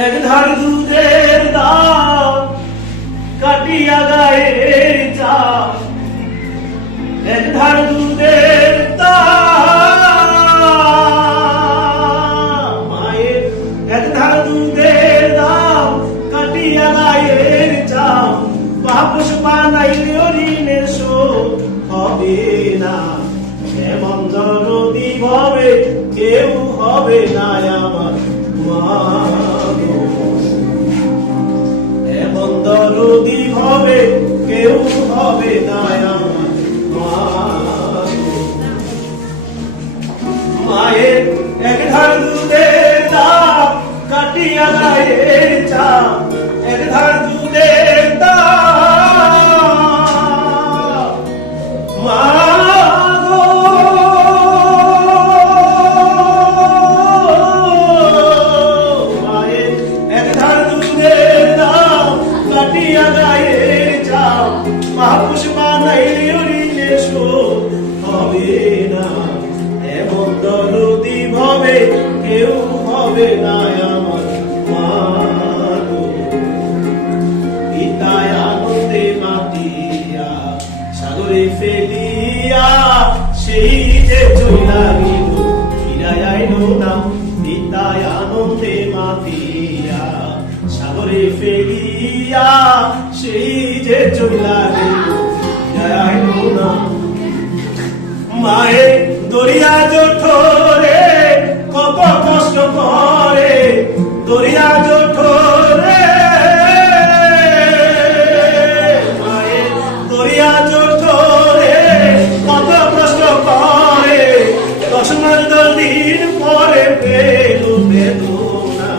এক ধার দুধের দাম কাটিয়া গায়ের চাপ, এক ধার দুধের দাম মায়ের, এক ধার দুধের দাম কাটিয়া গায়ের চাপ, বাপস বানাইলে ঋণের শোধ হবে না, এমন দরদি ভাবে কেউ হবে না আমার মা গো, এমন দরদি ভাবে কেউ হবে না আমার মা গো। মায়ের এক ধার দুধের দাম কাটিয়া গায়ের চাপ, এক ধার দুধের দাম মা গো, মায়ের এক ধার দুধের দাম কাটিয়া গায়ের চাপ, মহাপুষ বানাইলে ঋণের শোধ হবে না, এমন দরদি ভাবে কেউ হবে না আমার মা গো। পিতায় আনন্দে মাতিয়া সাগরে ফেলিয়া সেই যে চইলা গেল ফিরায় আইল না, পিতায় আনন্দে মাতিয়া সাগরে ফেলিয়া সেই যে চইলা গেল ফিরায় আইল না। মায়ের দরিয়া জঠরে কত কষ্ট করে, দরিয়া জঠরে মায়ের দরিয়া জঠরে কত কষ্ট করে, 10 মাস 10 দিন পরে পেল বেদনা,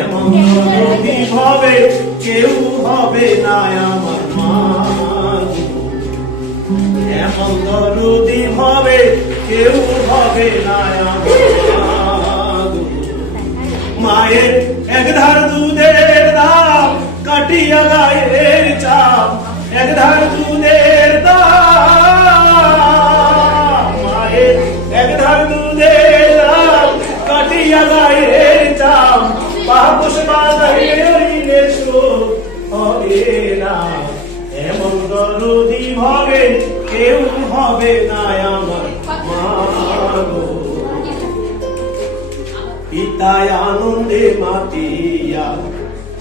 এমন দরদি ভাবে কেউ হবে না আমার মা গো, এমন দরদি ভাবে কেউ হবে না আমার মা গো। মায়ের এক ধার দুধের দাম কাটিয়া গায়ের চাপ, এক ধার দুধের দাম মায়ের এক ধার দুধের দাম কাটিয়া গায়ের চাপ, বাপস বানাইলে ঋণের শোধ হবে না, এমন দরদি ভাবে কেউ হবে না আমার মা গো। পিতায় আনন্দে মাতিয়া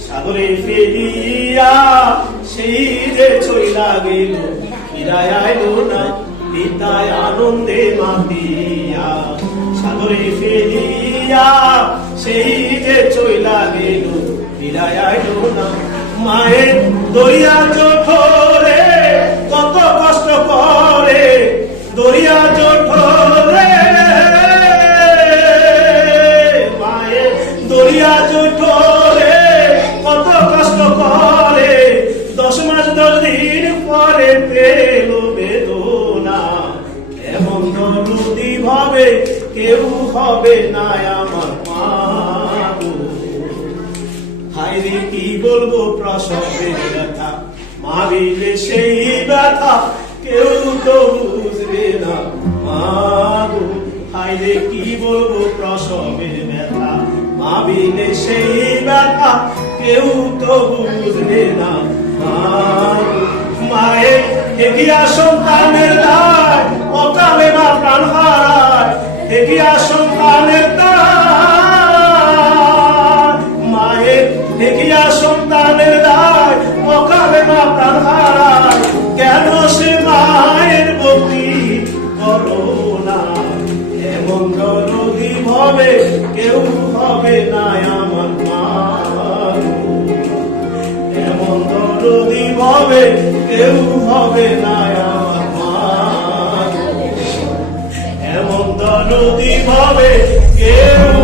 সাগরে ফেলিয়া সেই যে চইলা গেল ফিরায় আইল না, পিতায় আনন্দে মাতিয়া সাগরে ফেলিয়া সেই যে চইলা গেল ফিরায় আইল না। মায়ের দরিয়া জঠরে কত কষ্ট করে, দরিয়া জঠরে মায়ের দরিয়া জঠরে কত কষ্ট করে, 10 মাস 10 দিন পরে পেল বেদনা, এমন দরদি ভাবে কেউ হবে না আমার মা গো। হায়রে কি বলবো প্রসবের ব্যথা, ভাবিলে সেই ব্যথা কেউ তো বুঝবে না মা গো। হায়রে কি বলবো প্রসবের ব্যথা, ভাবিলে সেই ব্যথা কেউ তো বুঝবে না মা গো। মায়ের এগিয়া সন্তানের দায় অকালে মা প্রাণ হারায়, এগিয়া সন্তানের দায় মায়ের দেখিয়া সন্তানের দায় অকালে মা প্রাণ হারায়, কেন সে মায়ের ভক্তি করো না, এমন দরদি ভাবে কেউ হবে না আমার মা গো, এমন দরদি ভাবে কেউ হবে না আমার মা গো, এমন দরদি ভাবে কেউ